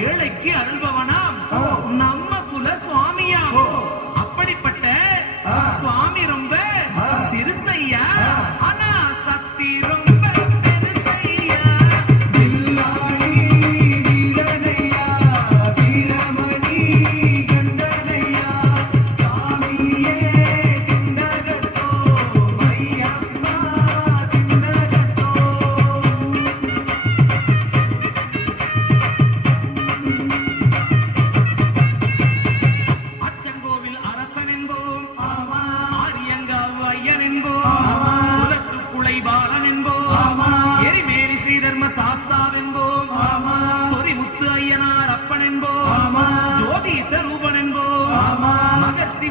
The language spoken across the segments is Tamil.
ஏழைக்கு அருள்பவனாம் நம்ம குல சுவாமியாம். அப்படிப்பட்ட சுவாமி ரொம்ப சிறுசையா, ஆனா சக்தி ரொம்ப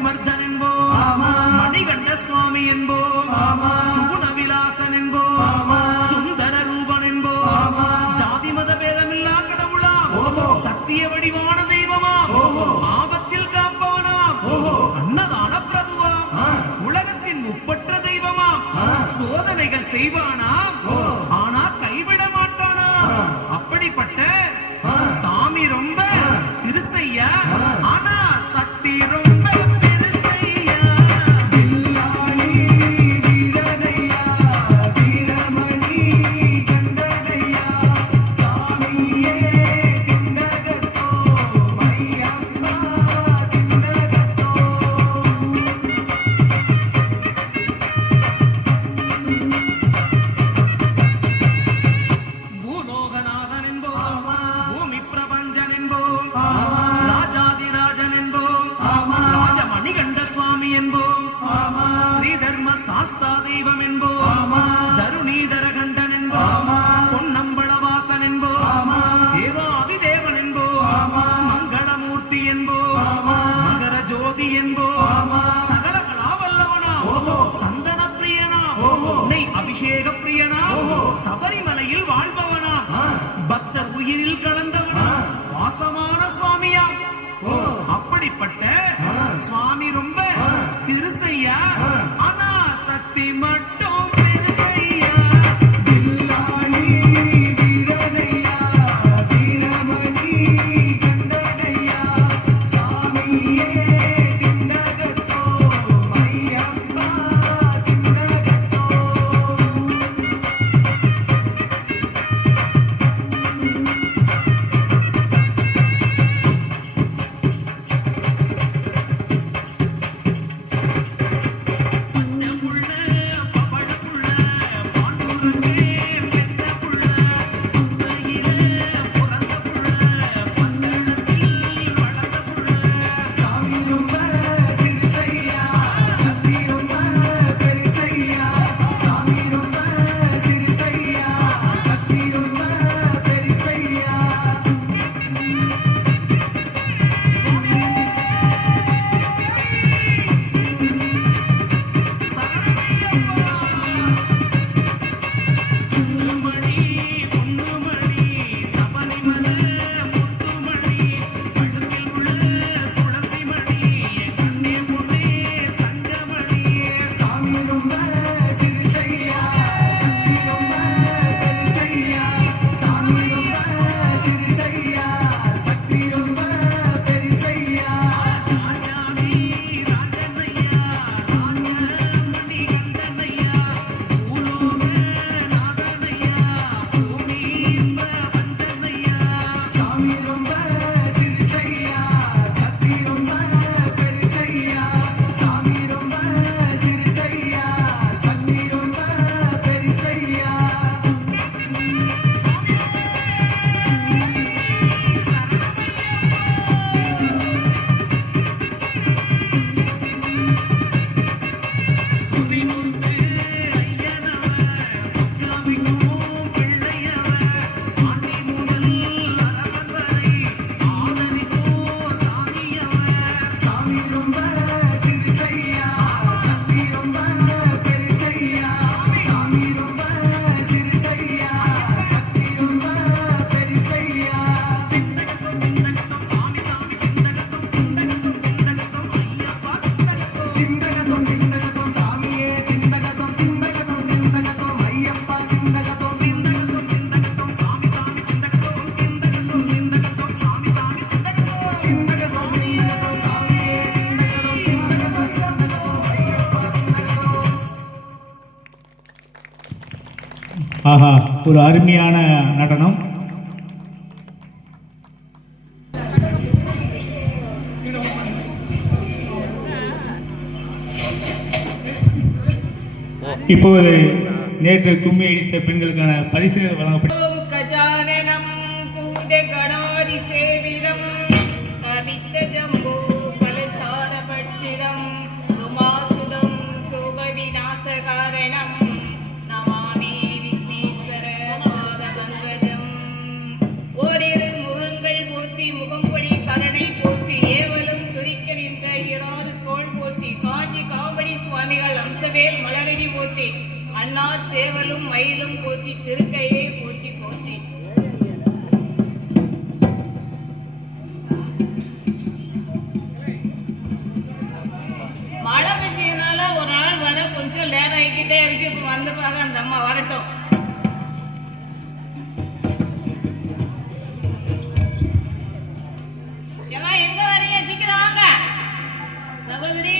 மர்தன் என்போம், மணிகண்ட சுவாமி என்போம், சுகுண விலாசன் என்போம், சுந்தர ரூபன் என்போம், ஜாதி மத பேதமில்லா கடவுளாம், சத்திய வடிவான தெய்வமாம், ஆபத்தில் காப்பவனாம், அன்னதான பிரபுவாம், உலகத்தின் முப்பற்ற தெய்வமாம், சோதனைகள் செய்வானாம், ஆனா கைவிட மாட்டானாம். அப்படிப்பட்ட சாமி ரொம்ப சிறுசையா, ஆனா சக்தி ரொம்ப சபரிமலையில் வாழ்பவனா, பக்தர் உயிரில் கலந்தவனா, வாசமான சுவாமியா. அப்படிப்பட்ட சுவாமி ரொம்ப சிறுசையா, ஆனா சக்தி மட்டும் பெருசையா. பச்சை புள்ள ஆஹா, ஒரு அருமையான நடனம். இப்போது நேற்று கும்மி அடித்த பெண்களுக்கான பரிசு வழங்கப்பட்டது. மலரடி போற்றி, அன்னார் சேவலும் மயிலும் போற்றி, திருக்கையே போற்றி போற்றி. மழை பெஞ்சதுனால ஒரு நாள் வர கொஞ்சம் லேட் ஆகிக்கிட்டே இருக்கு. இப்ப வந்துருவாங்க அந்த அம்மா, வரட்டும். எங்க வரீங்க? சீக்கிரம் வாங்க சகோதரி.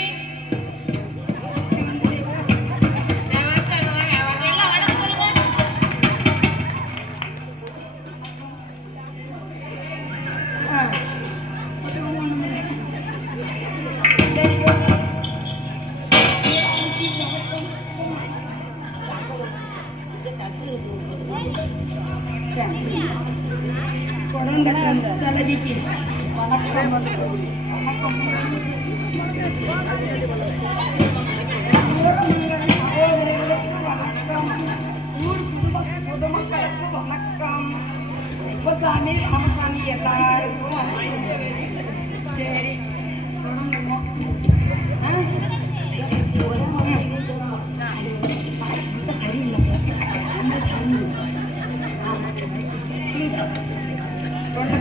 பொதுமக்களுக்கு வணக்கம். உப்பசாமி ராமசாமி எல்லாருக்கும் சரி தொடங்குவோம்.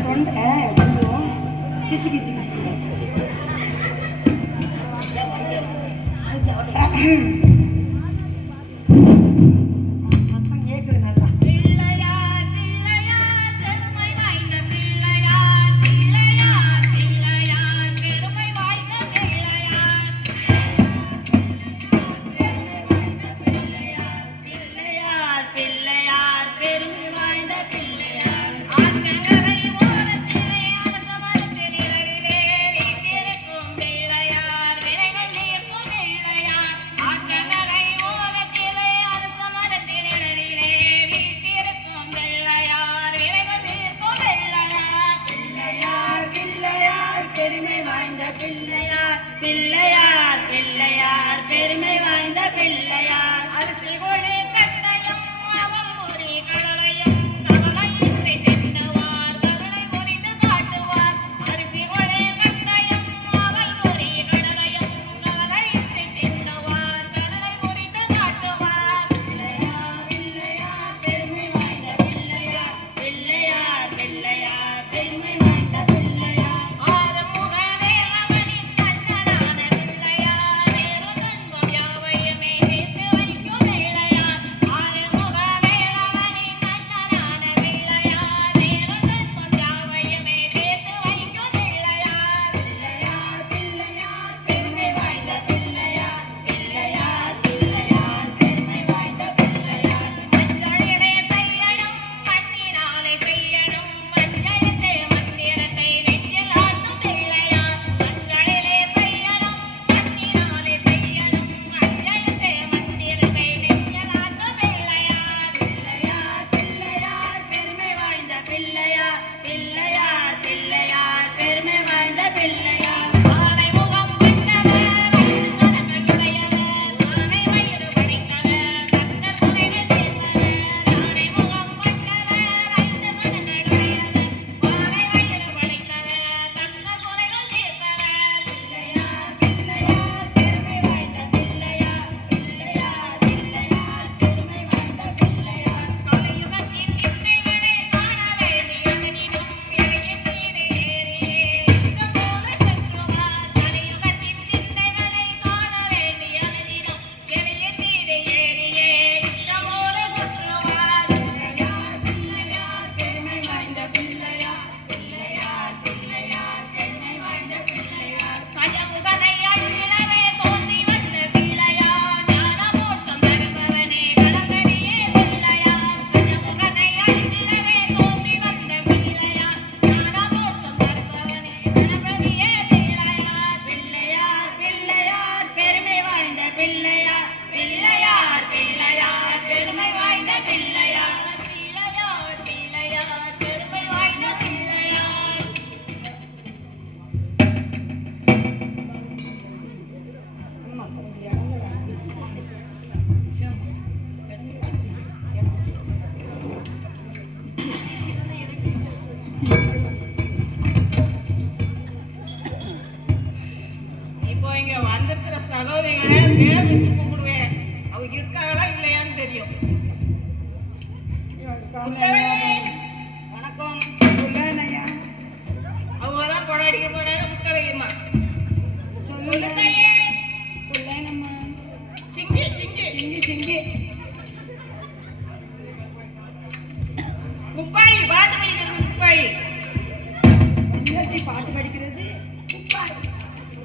தொண்டை கொஞ்சம் கிச்சு கிச்சு சத்தம் கேக்குது நல்லா. பிள்ளையார் பிள்ளையார் பெருமை வாய்ந்த பிள்ளையார், அரிசி கொழி கட்டையும் அவள் ஒரு கடலையும் கவலையின்றி தின்னுவார், கவலை குறித்து காட்டுவார். அரிசி கொழி கட்டையும் அவள் ஒரு கடலையும் கவலையின்றி தின்னுவார், கவலை குறித்து காட்டுவார். பிள்ளையார் பிள்ளையார் பெருமை வாய்ந்த பிள்ளையார், பிள்ளையார் பிள்ளையார் பெருமை வாய்ந்த பிள்ளையார், ஆறுமுக வேலவனின் கண்ணனான பிள்ளையார் பிள்ளையார் பிள்ளையார் பெருமை வாய்ந்த பிள்ளையார் பிள்ளையார் பிள்ளையார் பெருமை வாய்ந்த பிள்ளையார். இப்போ இங்க வந்திருக்கிற சகோதரிகளை பேர் வச்சு கூப்பிடுவேன். அவங்க இருக்காங்களா இல்லையான்னு தெரியும். வணக்கம். அவங்க தான் கொடை அடிக்க போறாங்க. முத்தழகியம்மா சிங்கி சிங்கி முப்பாயி பாட்டு படிக்கிறது. முப்பாயி பாட்டு படிக்கிறது.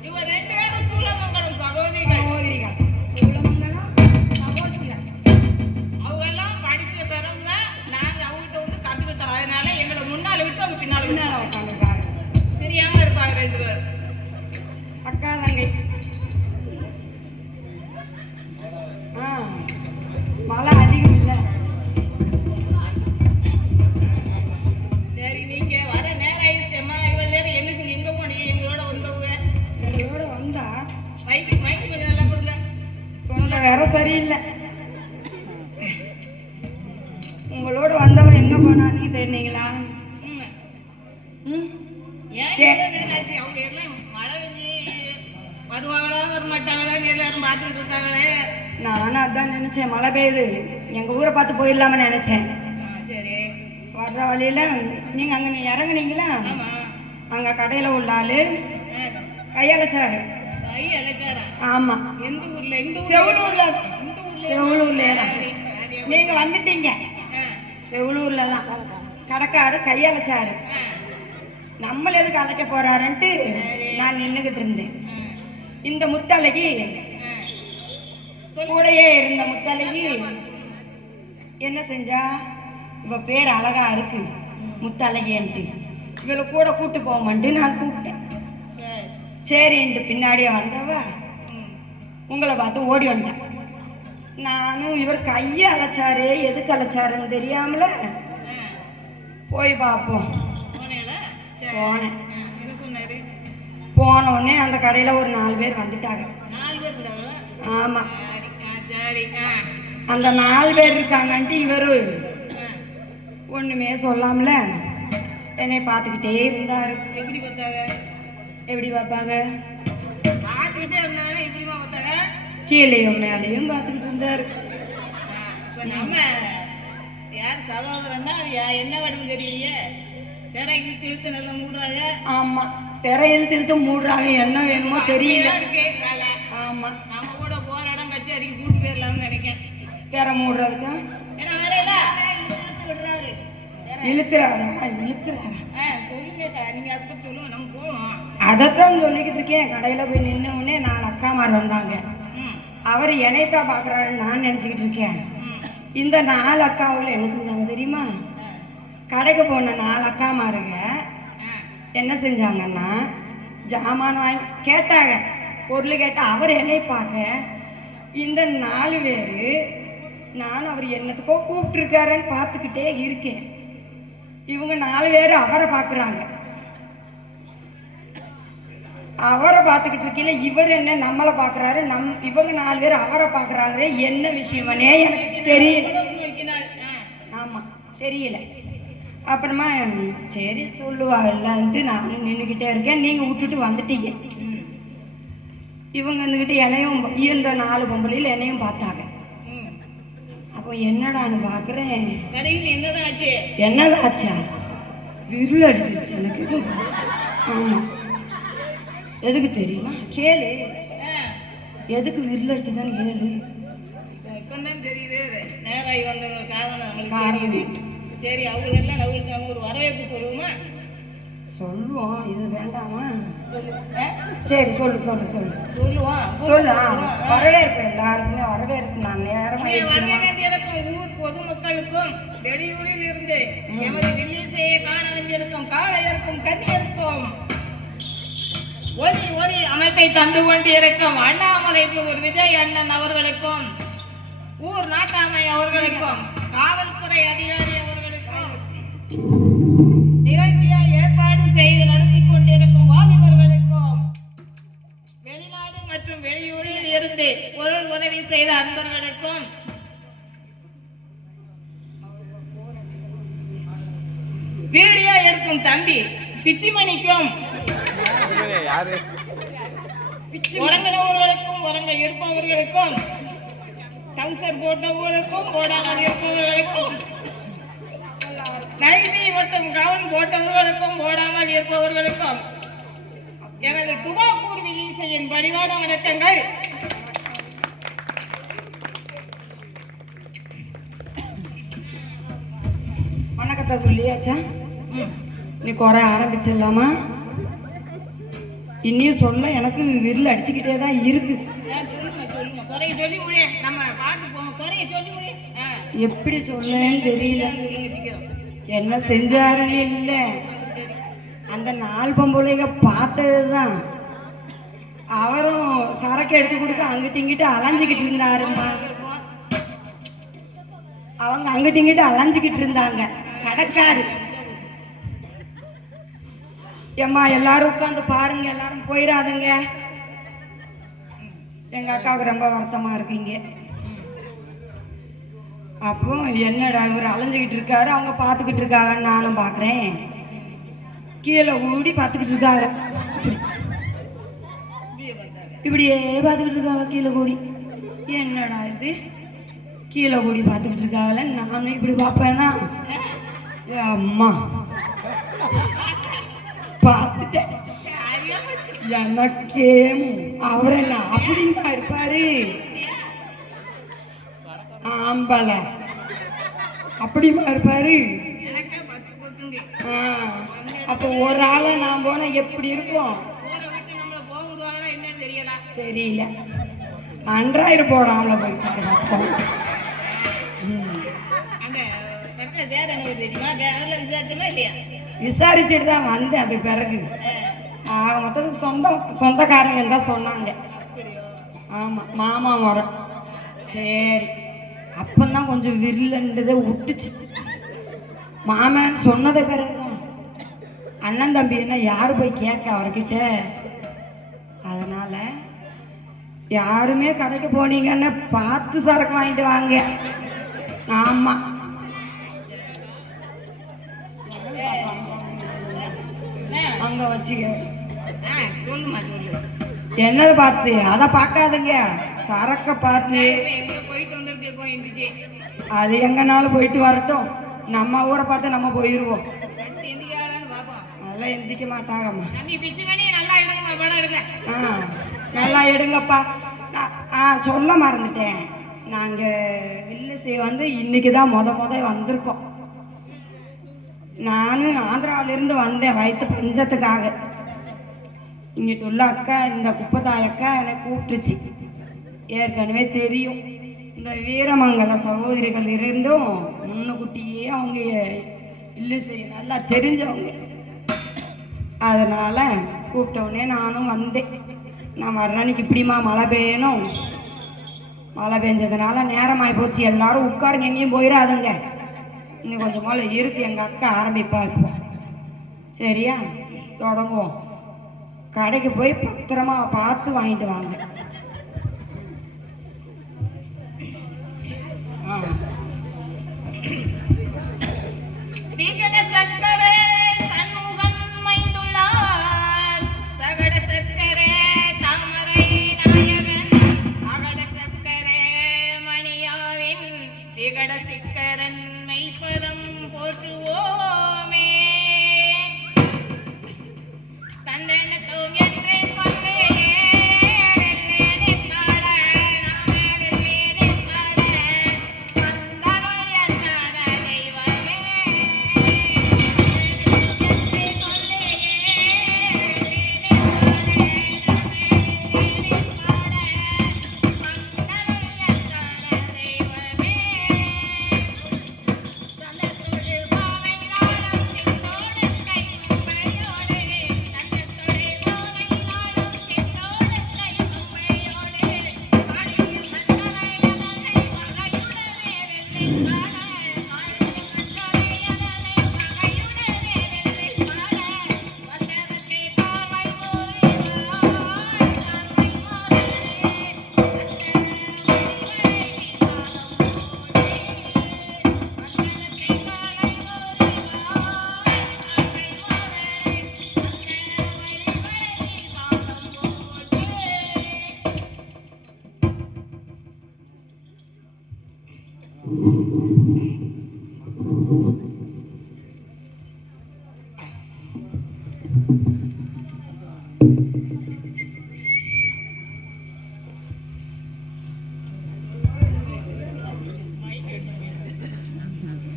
இவங்க 2 பேரும் சூலமங்கலம் சகோதரிகள். அவங்க எல்லாம் படிச்ச பிறகுதான் நாங்க அவங்ககிட்ட வந்து கத்துக்கிட்டோம். அதனால எங்களை முன்னால விட்டு அவங்க பின்னால உட்காந்துருக்காங்க. தெரியாம இருப்பாங்க 2 பேரும். அக்கா தங்கை. மழை அதிகம் இல்லை. சரி, நீங்க வர நேரம் ஆயிடுச்சேம்மா. இவ்வளவு நேரம் என்ன செஞ்சு எங்க போனீங்க? எங்களோட வந்தவங்க எங்களோட வந்தா மைக்கு கொஞ்சம் நல்லா கொடுங்க. தொண்டை வேற சரியில்லை. உங்களோட வந்தவன் எங்க போனான்னு தெரியுங்களா? ஏன் இவ்வளவு நேரம் ஆச்சு? அவங்க எல்லாம் மழை பெஞ்சு வருவாங்களா வரமாட்டாங்களான்னு எல்லாரும் பார்த்துட்டு இருக்காங்களே. நானும் அதான் நினைச்சேன். மழை பெய்யுது, எங்க ஊரை பார்த்து போயிடலாம நினைச்சேன். சரி, வர்ற வழியில நீங்க அங்க இறங்குனீங்களா? ஆமா. அங்க கடையில உள்ள ஆளு கையழைச்சாரு. கை அழைச்சாரா? ஆமா, எந்த ஊர்ல? எந்த ஊர்ல? செவலூர்ல. இந்த ஊர்ல? செவலூர்ல தான் சரி, நீங்க வந்துட்டீங்க. செவலூர்ல தான் கடைக்காரு கையழைச்சாரு. நம்மள எதுக்கு அழைக்க போறாருன்ட்டு நான் நின்னுகிட்டு இருந்தேன். இந்த முத்தழகி கூடையே இருந்த முத்தழகி என்ன செஞ்சா, இவ பேர் அழகா இருக்கு முத்தழகின்ட்டு, இவளை கூட கூட்டு போமான்ட்டு நான் கூப்பிட்டேன். சரின்ட்டு பின்னாடியே வந்தவ உங்களை பார்த்து ஓடி வந்தேன். நானும் இவர் கையை அழைச்சாரு, எதுக்கு அழைச்சாருன்னு தெரியாமல போய் பார்ப்போம் போனேன். போன உடனே அந்த கடையில ஒரு 4 பேர் வந்துட்டாங்க. 4 பேர் இருந்தாங்களா? ஆமா, சரி. அந்த 4 பேர் இருக்காங்கன்ட்டு இவரு ஒண்ணுமே சொல்லாமல என்னை பார்த்துக்கிட்டே இருந்தாரு. எப்படி பார்த்தாங்க? எப்படி பார்ப்பாங்க? பார்த்துக்கிட்டே இருந்தாங்க. எப்படிமா பார்த்தாங்க? கீழேயும் மேலேயும் பார்த்துக்கிட்டு இருந்தாரு. இப்ப நம்ம யார் சகோதரன்னா என்ன வடிவம் தெரியலையே. திரைக்கு திருத்து நல்லா மூடுறாங்க. ஆமா, திரையில் திருத்து மூடுறாங்க. என்ன வேணுமோ தெரியல. ஆமா, நம்ம கூட போற இடம் கச்சேரிக்கு கூட்டு போயிடலாம்னு நினைக்கிறேன். திரை மூடுறதுக்கா? ஏன்னா வரையில இழுக்கிறாரா? சொல்லுங்க, நீங்க அதை பத்தி சொல்லுங்க, நம்ம போகணும். அதைத்தான் சொல்லிக்கிட்டு இருக்கேன். கடையில போய் நின்ன உடனே 4 அக்காமார் வந்தாங்க. அவர் என்னைத்தான் பாக்குறாருன்னு நான் நினைச்சுக்கிட்டு இருக்கேன். இந்த 4 அக்காவுல என்ன செஞ்சாங்க தெரியுமா? கடைக்கு போன 4 அக்காமாருங்க என்ன செஞ்சாங்கன்னா, ஜாமான் வாங்கி கேட்டாங்க, பொருள் கேட்டா அவர் என்னை பார்க்க, இந்த 4 பேரு நான் அவர் என்னத்துக்கோ கூப்பிட்டுருக்காருன்னு பார்த்துக்கிட்டே இருக்கேன். இவங்க 4 பேர் அவரை பார்க்குறாங்க. அவரை பார்த்துக்கிட்டு இருக்கீங்கள, இவர் என்ன நம்மளை பார்க்குறாரு, இவங்க 4 பேர் அவரை பார்க்குறாங்க. என்ன விஷயமானே எனக்கு தெரியல. ஆமாம், தெரியல. அப்புறமா சரி சொல்லுவாங்கன்ட்டு நானும் நின்றுக்கிட்டே இருக்கேன். நீங்கள் விட்டுட்டு வந்துட்டீங்க. இவங்க இருந்துக்கிட்டு என்னையும் இந்த 4 பொம்பளையில் என்னையும் பார்த்தாங்க. அப்போ என்னடான்னு பார்க்குறேன். என்னதான் ஆச்சா? விருள் அடிச்சிருச்சு எனக்கு. ஆமாம், எதுக்கு தெரியுமா? கேளு. எதுக்கு விருள் அடிச்சுதான்னு கேளு. இப்பதான் தெரியுது நேராகி வந்த காரணம். காரணம் சரி, அவங்களுக்கெல்லாம் அவங்களுக்கு ஒரு வரவேற்பு சொல்லுவோமா? சொல்லுவோம். இது வேண்டாமா? சரி, சொல்லு சொல்லு சொல்லு சொல்லுவோம். சொல்லு. வரவேற்பு, எல்லாருக்குமே வரவேற்பு. நான் நேரமா ஊர் பொதுமக்களுக்கும் வெளியூரில் இருந்து எமது வில்லிசையை காண வந்திருக்கும் காளையருக்கும் கண்ணியருக்கும் ஒலி ஒலி அமைப்பை தந்து கொண்டிருக்கும் அண்ணாமலை புதூர் விஜய் அண்ணன் அவர்களுக்கும் ஊர் நாட்டாமை அவர்களுக்கும் காவல்துறை அதிகாரி அவர்களுக்கும் நிகழ்ச்சியை ஏற்பாடு செய்து நடத்தி கொண்டிருக்கும் வாலிபர்களுக்கும் வெளிநாடு மற்றும் வெளியூரில் இருந்து பொருள் உதவி செய்த அன்பர்களுக்கும் வீடியோ எடுக்கும் தம்பி பிச்சிமணிக்கும் உறங்கினவர்களுக்கும் உறங்க இருப்பவர்களுக்கும் டவுசர் போட்டவர்களுக்கும் போடாமல் இருப்பவர்களுக்கும் நைட்டி மற்றும் கவுன் போட்டவர்களுக்கும் போடாமல் இருப்பவர்களுக்கும் எனது துபாக்கூர் வில்லிசையின் பணிவான வணக்கங்கள். வணக்கத்தை சொல்லியாச்சா? நீ குறை ஆரம்பிச்சிடலாமா? இன்னும் சொல்ல எனக்கு விரில் அடிச்சுக்கிட்டே தான் இருக்கு. எப்படி சொல்லன்னு தெரியல. என்ன செஞ்சாருன்னு இல்லை, அந்த 4 பொம்பளைங்க பார்த்ததுதான். அவரும் சரக்கு எடுத்து கொடுக்க அங்கிட்டு இங்கிட்டு அலைஞ்சிக்கிட்டு இருந்தாருமா. அவங்க அங்கிட்டு இங்கிட்டு அலைஞ்சிக்கிட்டு இருந்தாங்க. கடைக்காரு ஏம்மா எல்லாரும் உட்காந்து பாருங்க, எல்லாரும் போயிடாதுங்க. எங்க அக்காவுக்கு ரொம்ப வருத்தமா இருக்கீங்க. அப்போ என்னடா இவர் அலைஞ்சிக்கிட்டு இருக்காரு, அவங்க பார்த்துக்கிட்டு இருக்காங்கன்னு நானும் பார்க்குறேன். கீழே ஊடி பார்த்துக்கிட்டு இருக்காங்க. இப்படியே பார்த்துக்கிட்டு இருக்காங்க கீழே கூடி. என்னடா இது கீழே கூடி பார்த்துக்கிட்டு இருக்காங்கல்ல, நானும் இப்படி பார்ப்பேன்னா அம்மா பார்த்துட்டேன். எனக்கே அவரெல்லாம் அப்படிமா இருப்பாரு, ஆம்பளை அப்படிமா இருப்பாரு. அப்போ ஒரு ஆளை நான் போன எப்படி இருக்கும் தெரியல. அன்றாயிரு போடாமல போயிட்டாரு. விசாரிச்சுட்டு தான் வந்தேன். அதுக்கு பிறகு ஆக மொத்தத்துக்கு சொந்தக்காரங்க தான் சொன்னாங்க. ஆமாம், மாமா முறை. சரி, அப்பந்தான் கொஞ்சம் வில்லன்றதை விட்டுச்சு. மாமன் சொன்னதை பிறகுதான் அண்ணன் தம்பி என்ன யாரு போய் கேட்க அவர்கிட்ட. அதனால யாருமே கடைக்கு போனீங்கன்னு பார்த்து சரக்கு வாங்கிட்டு வாங்க. ஆமா, அங்க வச்சுக்க. என்னது பார்த்து அதை பார்க்காதுங்க, சரக்க பார்த்து. அது எங்கனாலும் போயிட்டு வரட்டும், நம்ம ஊரை பார்த்து நம்ம போயிடுவோம். அதெல்லாம் எந்திக்க மாட்டாங்கம்மா. நல்லா எடுங்கப்பா. சொல்ல மறந்துட்டேன், நாங்கள் வில்லிசை வந்து இன்னைக்கு தான் முத வந்திருக்கோம். நானும் ஆந்திராவிலிருந்து வந்தேன் வயிற்று பஞ்சத்துக்காக. இங்கிட்டு உள்ள அக்கா, இந்த குப்பத்தாய் அக்கா எனக்கு கூப்பிட்டுச்சு. ஏற்கனவே தெரியும், இந்த வீரமங்கல சகோதரிகள் இருந்தும் முன்னுக்குட்டியே அவங்க வில்லிசை நல்லா தெரிஞ்சவங்க. அதனால் கூப்பிட்டவுடனே நானும் வந்தேன். நான் வர்ற அன்னைக்கு இப்படிமா மழை பெய்யணும், மழை பெஞ்சதுனால நேரமாகி போச்சு, எல்லாரும் உட்காருங்க, எங்கேயும் போயிடாதுங்க, இன்னும் கொஞ்சம் மேலே இருக்கு. எங்கள் அக்கா ஆரம்பிப்பா இப்போ. சரியா, தொடங்குவோம். கடைக்கு போய் பத்திரமா பார்த்து வாங்கிட்டு வாங்க. சிக்கரன் மெய்ப்பதம் போற்றுவோமே. தண்டனத்தோம் என்றே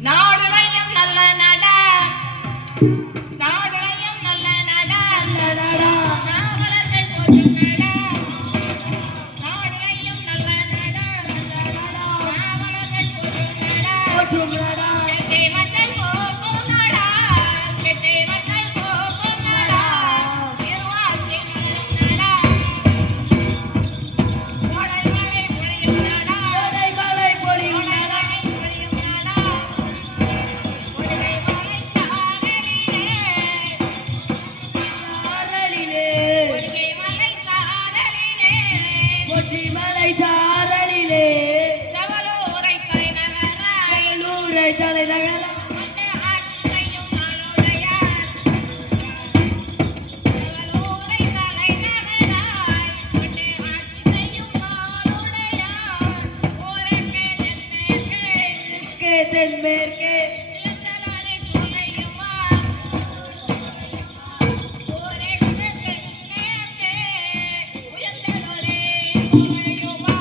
நாடுலையும் நல்ல நட நாடுலையும் நல்ல நட நாவலர்கள் போற்றும் நட நாடுலையும் நல்ல நட நாவலர்கள் போற்றும் நட கெட்டை மக்கள் போக்கும் நட கெட்டை மக்கள் போக்கும் நட திருவாச்சி மலரும் நட கோடை மழை பொழியும் நட கோடை மழை பொழியும் நட ஒருகை மலை சாரலிலே ஒருகை மலை சாரலிலே கொச்சி மலை சாரலிலே தவளூரை தலைநகராய் செல்லூரை தலைநகரம் வந்து ஆட்சி செய்யும் நாளுடையார் தவளூரை தலைநகராய் வந்து ஆட்சி செய்யும் நாளுடையார் ஊரே தென்மேற்கே தென்மேற்கே உயர்ந்தலரை சூளையுமா ஊரே தென்மேற்கே உயர்ந்தலரை சூளையுமா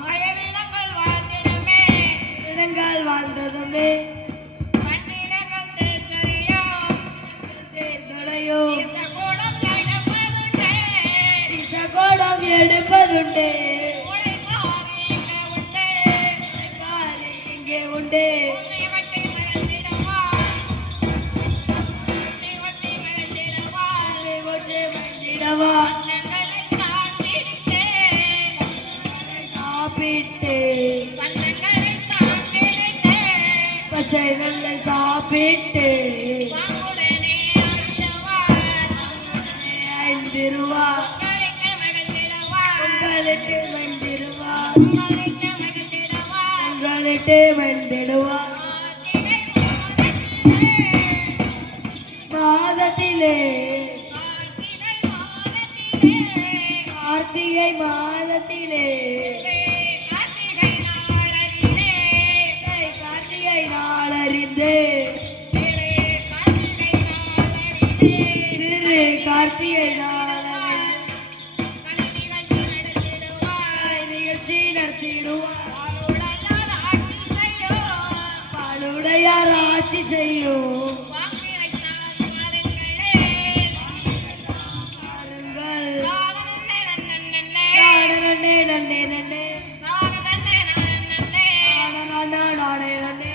மயவிலங்கள் வாழ்ந்திடமே இடங்கள் வாழ்ந்ததுமே மண்ணிலங்கள் தேச்சறியோ தேர்தலையோ இந்த கூடம் எடுப்பதுண்டே கோடம் எடுப்பதுண்டே உழைப்பாரி இங்கே உண்டே பாரு இங்கே உண்டே உன்னை வட்டி மறந்திடவா உன்னை வட்டி மறந்திடவா கொச்சை மண்டிடவா வண்ணங்களை தான் பிடித்தே சாப்பிட்டு வண்ணங்களை தான் பிடித்தே பச்சை வெள்ளை சாப்பிட்டு வாங்குடனே அழிடவா 5 ரூபா உங்களுக்கு மகிழ்ந்திடவா உங்களுக்கு வண்டிருவா உங்களுக்கு மகிழ்ந்திடவா உங்களுக்கு வண்டிடுவா கார்த்திகை மாதத்திலே கார்த்திகை மாதத்திலே கார்த்திகை மாதத்திலே கார்த்திகை நாளரிலே கார்த்திகை நாளறிந்து கார்த்திகை நாளரிலே திரு கார்த்திகை நாளறிந்து நிகழ்ச்சி நடத்திடுவார் பாலுடையார் ஆட்சி செய்யும் பாருங்கள் நாடனே நன்னே நன்னே நாடனா நாடே நன்னே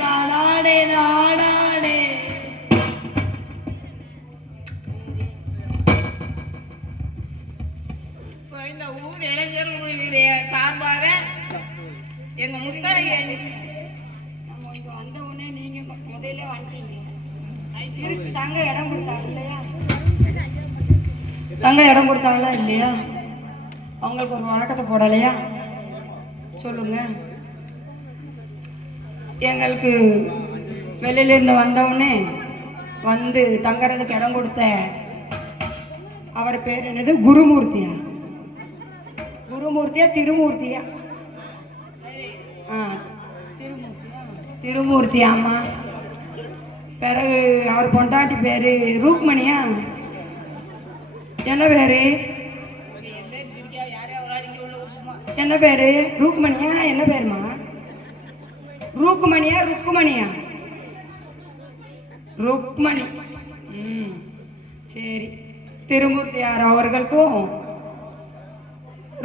நாடானே நாடானே இந்த ஊர் இளைஞர்களுடைய சார்பாக எங்க முத்தழகிய நம்ம இங்க வந்த உடனே நீங்க முதல்ல வந்துட்டீங்க இருக்கு தங்க இடம் கொடுத்தாங்க இல்லையா தங்க இடம் கொடுத்தாங்களா இல்லையா அவங்களுக்கு ஒரு வழக்கத்தை போடலையா சொல்லுங்க எங்களுக்கு வெளியில இருந்து வந்தவுடனே வந்து தங்கறதுக்கு இடம் கொடுத்த அவர் பேர் என்னது குருமூர்த்தியா குருமூர்த்தியா திருமூர்த்தியா ஆ திருமூர்த்தி ஆமா பிறகு அவர் பொண்டாட்டி பேரு ரூக்மணியா என்ன பேரு என்ன பேரு ரூக்மணியா என்ன பேருமா ரூக்குமணியா ருக்குமணியா ருக்மணி ம் சரி திருமூர்த்தியார் அவர்களுக்கும்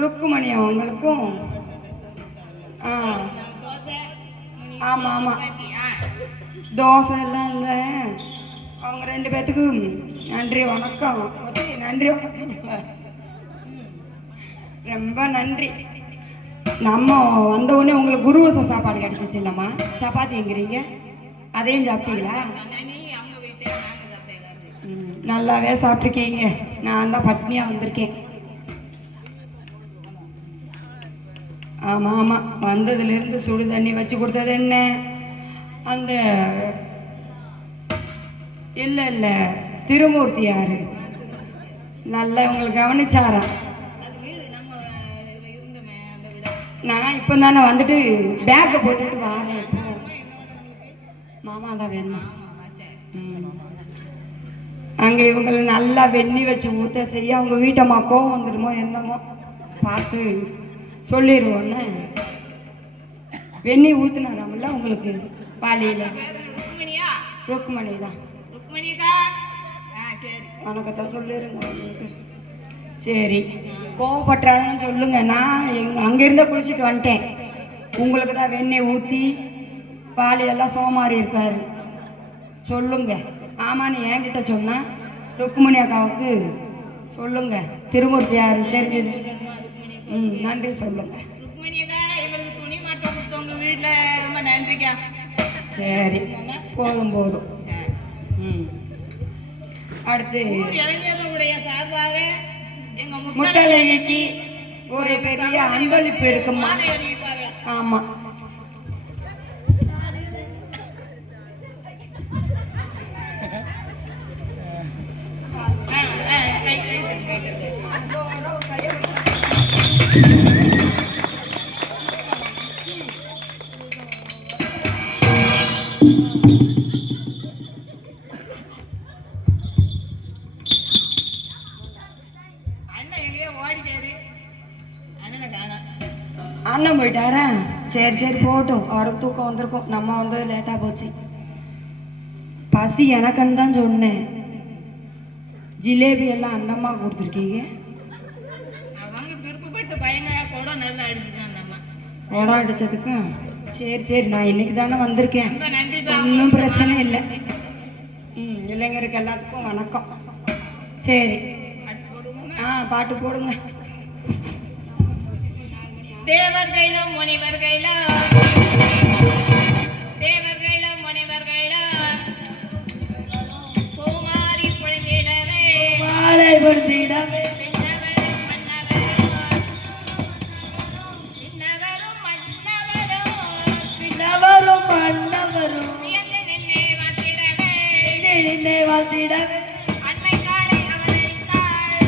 ருக்குமணி அவங்களுக்கும் ஆ ஆமாம் ஆமாம் தோசை எல்லாம் இல்லை அவங்க 2 பேர்த்துக்கும் நன்றி வணக்கம் நன்றி வணக்கம் ரொம்ப நன்றி நம்ம வந்த உடனே உங்களுக்கு குருவச சாப்பாடு கிடச்சிச்சு இல்லைம்மா சப்பாத்திங்கிறீங்க அதையும் சாப்பிட்டீங்களா நல்லாவே சாப்பிட்ருக்கீங்க நான் தான் பட்னியாக வந்திருக்கேன் ஆமாம் ஆமாம் வந்ததுலேருந்து சுடு தண்ணி வச்சு கொடுத்தது என்ன அந்த இல்லை இல்லை திருமூர்த்தி யாரு நல்லா உங்களுக்கு கவனிச்சாரா நான் இப்போ தானே வந்துட்டு பேக்கை போட்டுட்டு வரேன். இப்போ மாமா தான் வேணுமா? அங்கே இவங்களை நல்லா வெண்ணி வச்சு ஊற்ற சரியா அவங்க வீட்டம்மா கோவம் வந்துடுமோ என்னமோ பார்த்து சொல்லிடுவோன்னு வெண்ணி ஊற்றுனாராமல்ல உங்களுக்கு பாலியில். ருக்மிணியா? ருக்மணி தான். ருக்மிணிக்கா? சரி. வணக்கத்தான் சொல்லிடுங்க உங்களுக்கு. சரி, கோவப்பட்டுறாங்கன்னு சொல்லுங்க. நான் அங்கேருந்தே குளிச்சுட்டு வந்துட்டேன். உங்களுக்கு தான் வெண்ணெய் ஊற்றி பாலியெல்லாம் சோமாரி இருக்காரு சொல்லுங்க. ஆமான்னு என்கிட்ட சொன்னா ருக்மணி அக்காவுக்கு சொல்லுங்க. திருமூர்த்தி யாரு தெரிஞ்சது? நன்றி சொல்லுங்க. ருக்மிணியக்கா, எங்களுக்கு துணி மாற்ற கொடுத்தவங்க வீட்டுல ரொம்ப நன்றிக்கா. சரி, போதும் போதும். அடுத்து இளைஞர்களுடைய சார்பாக எங்க முத்தழகிக்கு ஒரு பெரிய அன்பளிப்பு இருக்குமா? அறிவிப்பார்கள். ஆமா, அண்ணன் எங்கேயோ ஓடிட்டாரு. அண்ணனை காணோம். அண்ணன் போயிட்டாரா? சரி சரி போகட்டும். அவருக்கு தூக்கம் வந்திருக்கும். நம்ம வந்து லேட்டாக போச்சு. பசி எனக்குன்னு தான் சொன்னேன். ஜிலேபி எல்லாம் அந்தம்மா கொடுத்துருக்கீங்க. அவங்க விருப்பப்பட்டு பயங்கர கூட நல்லா அடிச்சுட்டான் நம்ம. ஓடம் அடிச்சதுக்கு சரி சரி, நான் இன்னைக்கு தானே வந்திருக்கேன். ரொம்ப நன்றி. ஒன்றும் பிரச்சனை இல்லை. இளைஞருக்கு எல்லாத்துக்கும் வணக்கம். சரி, பாட்டு போடுங்க. தேவர்களும் முனிவர்களும் தேவர்களும் முனிவர்களும் பூமாரி பொழிந்திடவே மாலை பொழுதிடவே விண்ணவரும் மன்னவரும் விண்ணவரும் மன்னவரும் விண்ணவரும் மன்னவரும் வியந்து நின்னே வந்திடவே நின்னை வாழ்த்திடவே அன்னை காளை அவதரித்தாள்.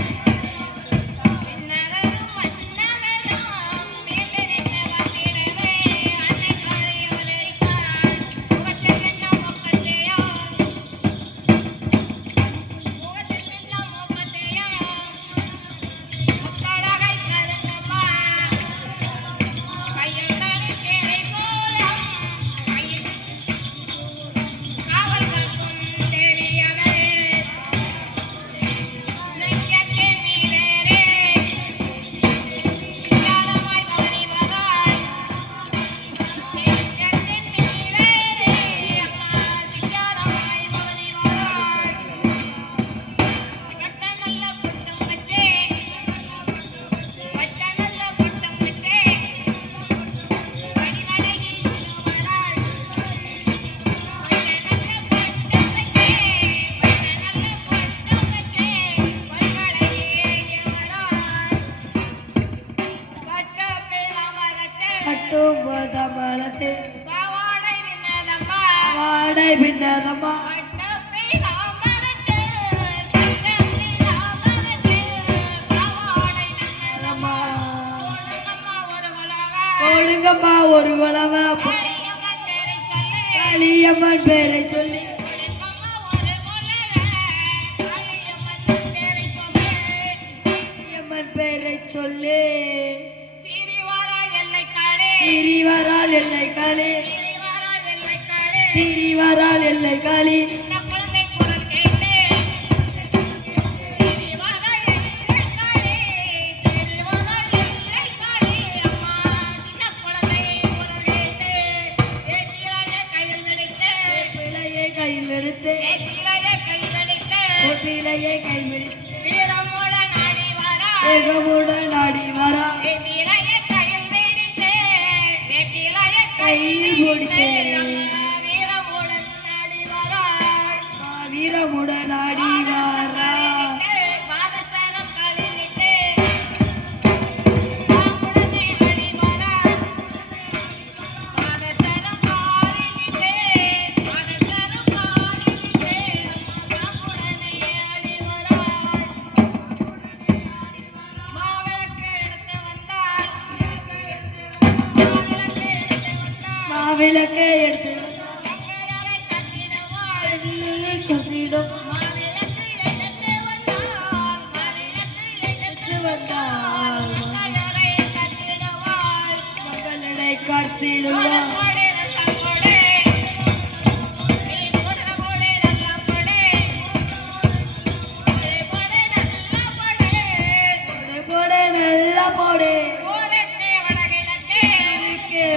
விண்ணவரும் மன்னவரும் வியந்து நின்னே வந்திடவே அன்னை காளை அவதரித்தாள். முகத்தில் நின்னும் முகத்தையால் முகத்தில் நின்னும் முகத்தையால் முத்தழகை கருங்கம்மா கையுடனே தேரை போலும் கையில் காவல் காக்கும் தேவியவள் நெஞ்சத்தின் நீரேறே ஞானமாய் பவனி வராள். நெஞ்சத்தின் நீரேறே அம்மா சிங்காரமாய் பவனி வராள். வட்ட நல்ல பொட்டும் வச்சே வட்ட நல்ல பொட்டும் வச்சே வடிவழகி வராள். கட்டும் போதமலத்தே வாடை பின்னதம்மா ஒழுங்கம்மா ஒரு வளவ காளியம்மன் பேரை சொல்லி காளியம்மன் பேரை சொல்லி சிறிவரால் எல்லை காளி சிறிவரால் எல்லை காளி பிள்ளையை கையில் எடுத்து பிள்ளையை கையில் வேகமுடன் ஆடி வரா கையில் பிடித்து வீரமுடன் ஆடி வரா மாவிளக்கு எடுத்து கட்டிடும் வந்தாள் மகளடை காத்திடுவாள் போடு நல்லா போடு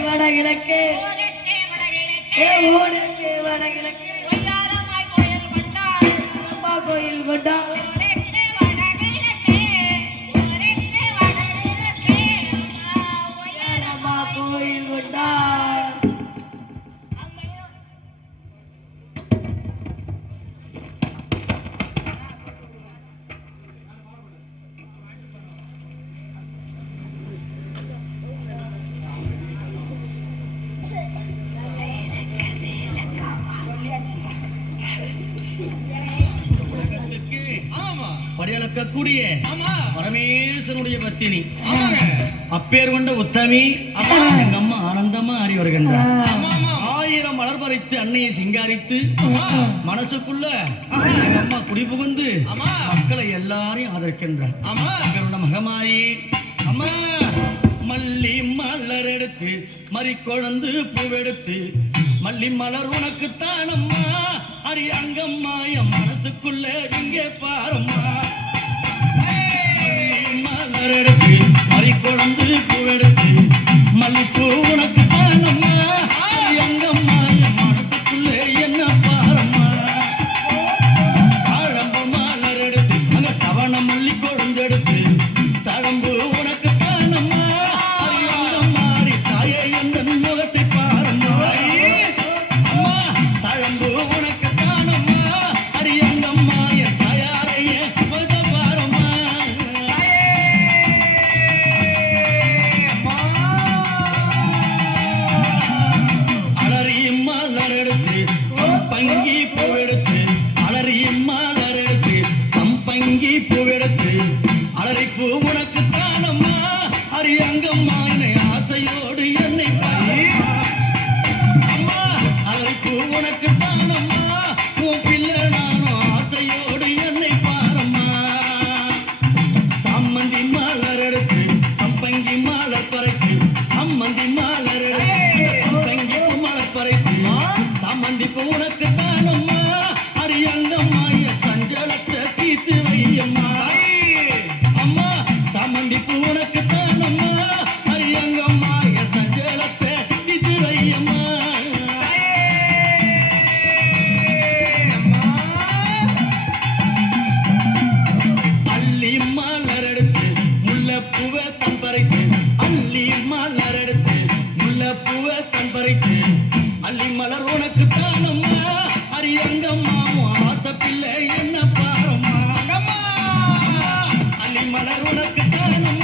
வடகிழக்கு ஓடுக்கு வடகிழக்கு அம்மா கோயில் கொண்டா அம்மா கோயில் கொண்டா படியளக்கக்கூடிய பரமேஸ்வரனுடைய பத்தினி அப்பேர் கொண்ட உத்தமி எங்க அம்மா ஆனந்தமா ஆறி வருகின்றார் 1000 மலர் பறித்து அன்னையை சிங்காரித்து மனசுக்குள்ள எங்க அம்மா குடி புகுந்து மக்களை எல்லாரையும் ஆதரிக்கின்றார் அவரோட மகமாயி அம்மா மல்லி மலர் எடுத்து மறிக்கொழுந்து பூவெடுத்து மல்லி மலர் உனக்கு தானம்மா அடி அங்கம்மா என் மனசுக்குள்ள இங்கே பாரம்மா மலர் எடுத்து மறிக்கொழுந்து பூவெடுத்து மல்லிப்பூ உனக்கு தானம்மா அடி அங்கம்மா என் மனசுக்குள்ள என்ன பாரம்மா தாழம்பு மலர் எடுத்து அங்க தவண மல்லி கொழுந்தெடுத்து தழம்பு உனக்கு தானம்மா அடி அங்கம்மா அடி தாயே எந்த முகத்தை பாரம்மா அம்மா தழம்பு உனக்கு தானம்மா அடி அங்கம்மா என் தாயாரையே முகத்தை பாரம்மா அலறி மலர் எடுத்து சம்பங்கி பூவெடுத்து அலறி மலர் எடுத்து சம்பங்கி பூவெடுத்து அலறி பூ உனக்கு தானம்மா அடி அங்கம்மா என்னை ஆசையோடு என்னை அம்மா அலறி பூ உனக்கு தானம்மா உன் பிள்ளை நானும் ஆசையோடு என்னை பாரம்மா சாமந்தி மலர் எடுத்து சம்பங்கி மலர் பறைத்து சாமந்தி மலர் எடுத்து சம்பங்கி மலர் பறைத்து சாமந்தி பூ உனக்கு தானம்மா அடி அங்கம்மா என் சஞ்சலத்தை தீர்த்து வையம்மா அம்மா சாமந்தி பூ உனக்கு தானம்மா அடி அங்கம்மா என் சஞ்சலத்தை தீர்த்து வையம்மா அள்ளி மலர் எடுத்து முல்லைப்பூவை தன் பறித்து அள்ளி மலர் எடுத்து முல்லைப்பூவை தன் பறித்து அள்ளி மலர் உனக்கு தானம்மா அடி அங்கம்மா உன் ஆசை பிள்ளை என்ன பாரம்மா அள்ளி மலர் உனக்கு தானம்மா